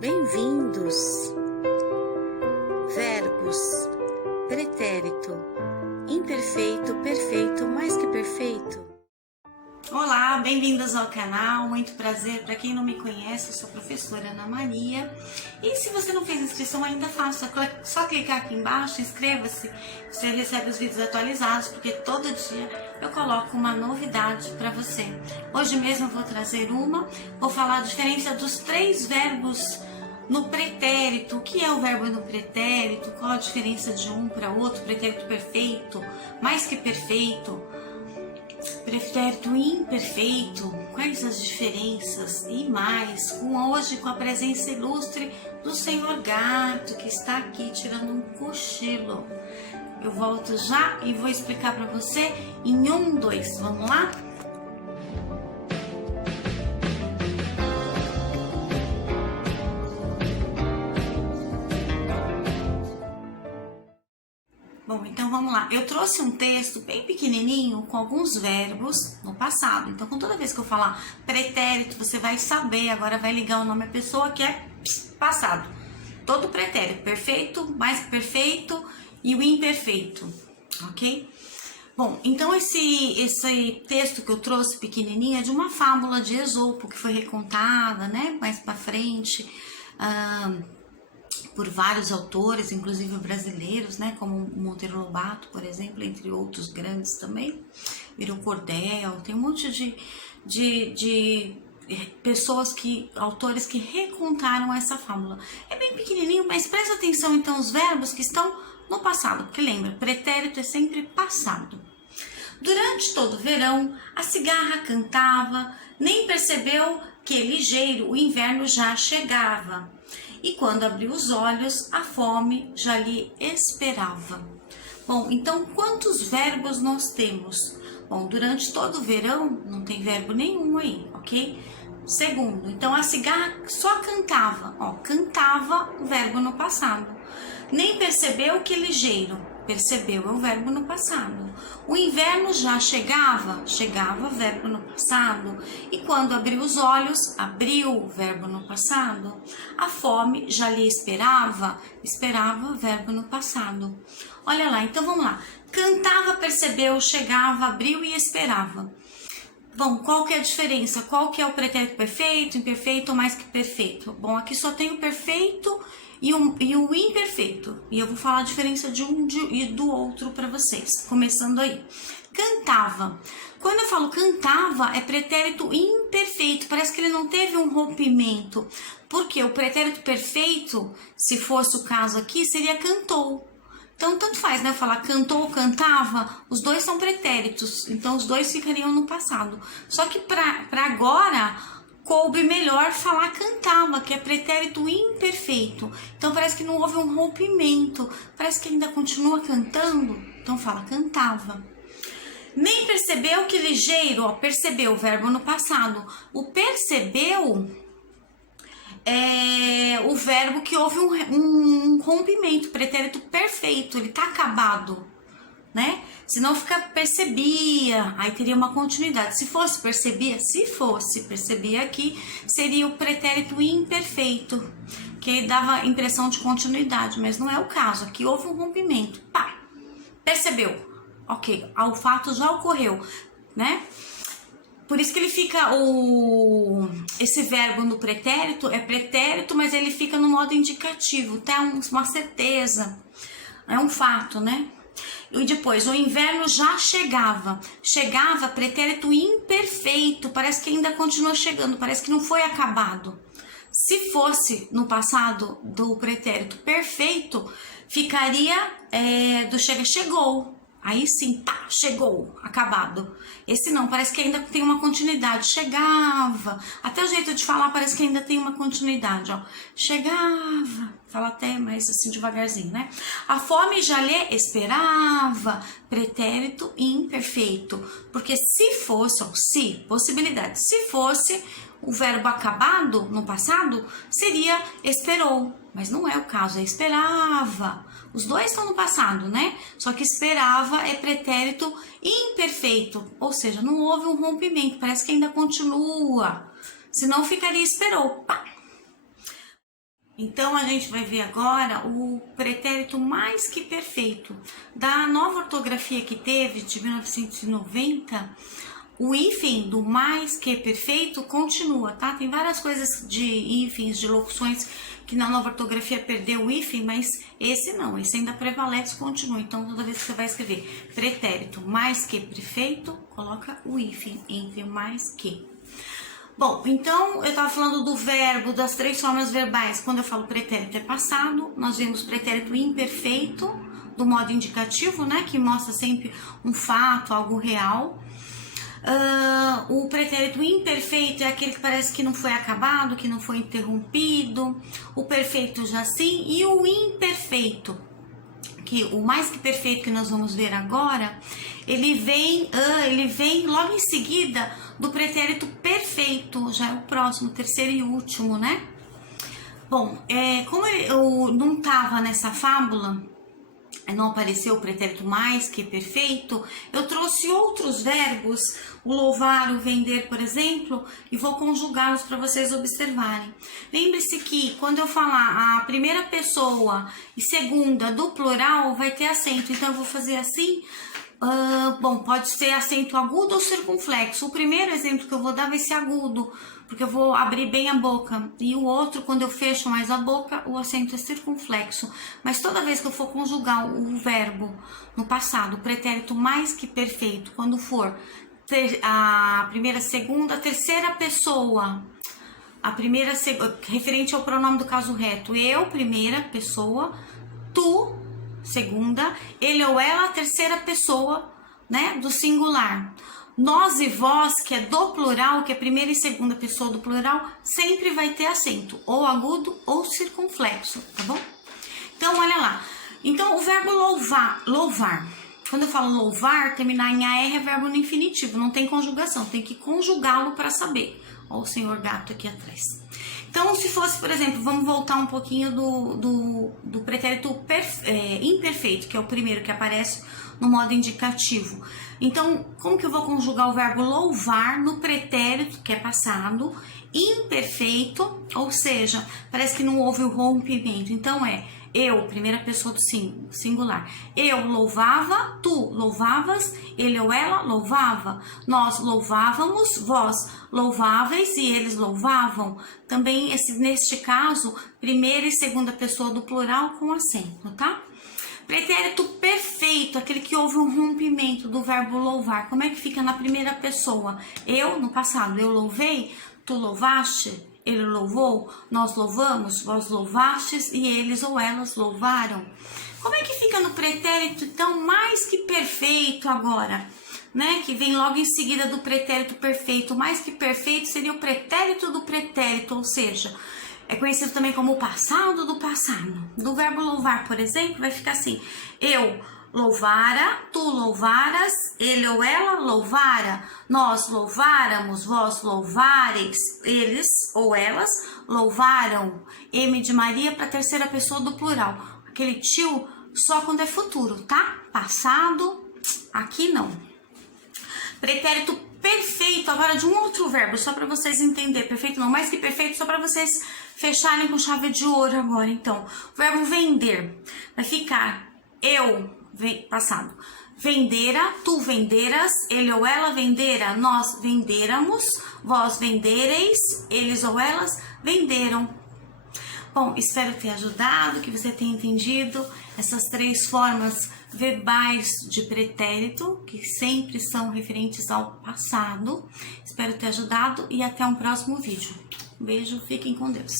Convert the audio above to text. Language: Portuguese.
Bem-vindos! Verbos: pretérito, imperfeito, perfeito, mais que perfeito. Olá, bem-vindos ao canal, muito prazer. Para quem não me conhece, eu sou a professora Ana Maria. E se você não fez inscrição ainda, faça, só clicar aqui embaixo, inscreva-se, você recebe os vídeos atualizados, porque todo dia eu coloco uma novidade para você. Hoje mesmo eu vou falar a diferença dos 3 verbos no pretérito. O que é o verbo no pretérito? Qual a diferença de um para outro? Pretérito perfeito, mais que perfeito, pretérito imperfeito, quais as diferenças e mais, hoje com a presença ilustre do Senhor Gato, que está aqui tirando um cochilo. Eu volto já e vou explicar para você em 1, 2, vamos lá? Bom, então vamos lá. Eu trouxe um texto bem pequenininho com alguns verbos no passado. Então, com toda vez que eu falar pretérito, você vai saber, agora vai ligar o nome da pessoa que é passado. Todo pretérito, perfeito, mais perfeito e o imperfeito, ok? Bom, então esse texto que eu trouxe pequenininho é de uma fábula de Esopo, que foi recontada, né, mais pra frente, por vários autores, inclusive brasileiros, né, como Monteiro Lobato, por exemplo, entre outros grandes também, Virou Cordel, tem um monte de pessoas, autores que recontaram essa fábula. É bem pequenininho, mas presta atenção então os verbos que estão no passado, porque lembra, pretérito é sempre passado. Durante todo o verão, a cigarra cantava, nem percebeu que ligeiro o inverno já chegava. E quando abriu os olhos, a fome já lhe esperava. Bom, então quantos verbos nós temos? Bom, durante todo o verão não tem verbo nenhum aí, ok? Segundo, então a cigarra só cantava, cantava o verbo no passado. Nem percebeu que ligeiro, percebeu é o verbo no passado. O inverno já chegava, chegava verbo no passado. E quando abriu os olhos, abriu verbo no passado. A fome já lhe esperava, esperava verbo no passado. Olha lá, então vamos lá. Cantava, percebeu, chegava, abriu e esperava. Bom, qual que é a diferença? Qual que é o pretérito perfeito, imperfeito ou mais que perfeito? Bom, aqui só tem o perfeito e o imperfeito. E eu vou falar a diferença de um e do outro para vocês. Começando aí. Cantava. Quando eu falo cantava, é pretérito imperfeito. Parece que ele não teve um rompimento. Porque o pretérito perfeito, se fosse o caso aqui, seria cantou. Então, tanto faz, né? Falar cantou ou cantava, os dois são pretéritos. Então, os dois ficariam no passado. Só que para agora, coube melhor falar cantava, que é pretérito imperfeito. Então, parece que não houve um rompimento. Parece que ainda continua cantando. Então, fala cantava. Nem percebeu que ligeiro, percebeu o verbo no passado. O percebeu é o verbo que houve um rompimento, pretérito perfeito, ele tá acabado, né? Se não fica percebia, aí teria uma continuidade. Se fosse percebia aqui, seria o pretérito imperfeito, que dava impressão de continuidade, mas não é o caso. Aqui houve um rompimento, pá, percebeu, ok, o fato já ocorreu, né? Por isso que ele fica, esse verbo no pretérito, é pretérito, mas ele fica no modo indicativo, tá? Uma certeza, é um fato, né? E depois, o inverno já chegava. Chegava, pretérito imperfeito, parece que ainda continua chegando, parece que não foi acabado. Se fosse no passado do pretérito perfeito, ficaria do chegou. Aí sim, tá, chegou, acabado. Esse não, parece que ainda tem uma continuidade. Chegava, até o jeito de falar parece que ainda tem uma continuidade, ó. Chegava, fala até mais assim devagarzinho, né? A fome já lhe esperava, pretérito imperfeito. Porque se fosse, possibilidade, se fosse o verbo acabado no passado, seria esperou. Mas não é o caso, é esperava. Os dois estão no passado, né? Só que esperava é pretérito imperfeito, ou seja, não houve um rompimento, parece que ainda continua. Senão ficaria esperou. Pá. Então, a gente vai ver agora o pretérito mais que perfeito. Da nova ortografia que teve, de 1990, o hífen do mais que perfeito continua, tá? Tem várias coisas de hífens, de locuções que na nova ortografia perdeu o hífen, mas esse não, esse ainda prevalece, continua. Então, toda vez que você vai escrever pretérito mais que perfeito, coloca o hífen entre mais que. Bom, então eu estava falando do verbo, das 3 formas verbais. Quando eu falo pretérito é passado, nós vemos pretérito imperfeito, do modo indicativo, né? Que mostra sempre um fato, algo real. O pretérito imperfeito é aquele que parece que não foi acabado, que não foi interrompido. O perfeito já sim. E o imperfeito, que o mais que perfeito que nós vamos ver agora, ele vem logo em seguida do pretérito perfeito, já é o próximo, terceiro e último, né? Bom, como eu não estava nessa fábula, não apareceu o pretérito mais que perfeito, eu trouxe outros verbos, o louvar, o vender, por exemplo, e vou conjugá-los para vocês observarem. Lembre-se que quando eu falar a primeira pessoa e segunda do plural, vai ter acento, então eu vou fazer assim. Bom, pode ser acento agudo ou circunflexo. O primeiro exemplo que eu vou dar vai ser agudo, porque eu vou abrir bem a boca. E o outro, quando eu fecho mais a boca, o acento é circunflexo. Mas toda vez que eu for conjugar o verbo no passado, o pretérito mais que perfeito, quando for a primeira, segunda, terceira pessoa, referente ao pronome do caso reto, eu, primeira pessoa, tu, segunda, ele ou ela, terceira pessoa, né, do singular. Nós e vós, que é do plural, que é primeira e segunda pessoa do plural, sempre vai ter acento, ou agudo ou circunflexo, tá bom? Então, olha lá. Então, o verbo louvar. Quando eu falo louvar, terminar em AR é verbo no infinitivo, não tem conjugação, tem que conjugá-lo para saber. Olha o senhor gato aqui atrás. Então, se fosse, por exemplo, vamos voltar um pouquinho do pretérito imperfeito, que é o primeiro que aparece no modo indicativo. Então, como que eu vou conjugar o verbo louvar no pretérito, que é passado, imperfeito, ou seja, parece que não houve o rompimento. Então, eu, primeira pessoa do singular. Eu louvava, tu louvavas, ele ou ela louvava. Nós louvávamos, vós louváveis e eles louvavam. Também, neste caso, primeira e segunda pessoa do plural com acento, tá? Pretérito perfeito, aquele que houve um rompimento do verbo louvar. Como é que fica na primeira pessoa? Eu, no passado, eu louvei, tu louvaste, ele louvou, nós louvamos, vós louvastes e eles ou elas louvaram. Como é que fica no pretérito, então, mais que perfeito agora, né? Que vem logo em seguida do pretérito perfeito. Mais que perfeito seria o pretérito do pretérito, ou seja, é conhecido também como o passado do passado. Do verbo louvar, por exemplo, vai ficar assim: eu louvara, tu louvaras, ele ou ela louvara, nós louváramos, vós louvareis, eles ou elas louvaram. M de Maria para a terceira pessoa do plural. Aquele tio só quando é futuro, tá? Passado, aqui não. Pretérito perfeito, agora de um outro verbo, só para vocês entenderem. Perfeito não, mais que perfeito, só para vocês fecharem com chave de ouro agora. Então, o verbo vender vai ficar eu, passado, vendera, tu venderas, ele ou ela vendera, nós venderamos, vós vendereis, eles ou elas venderam. Bom, espero ter ajudado, que você tenha entendido essas 3 formas verbais de pretérito, que sempre são referentes ao passado. Espero ter ajudado e até um próximo vídeo. Um beijo, fiquem com Deus.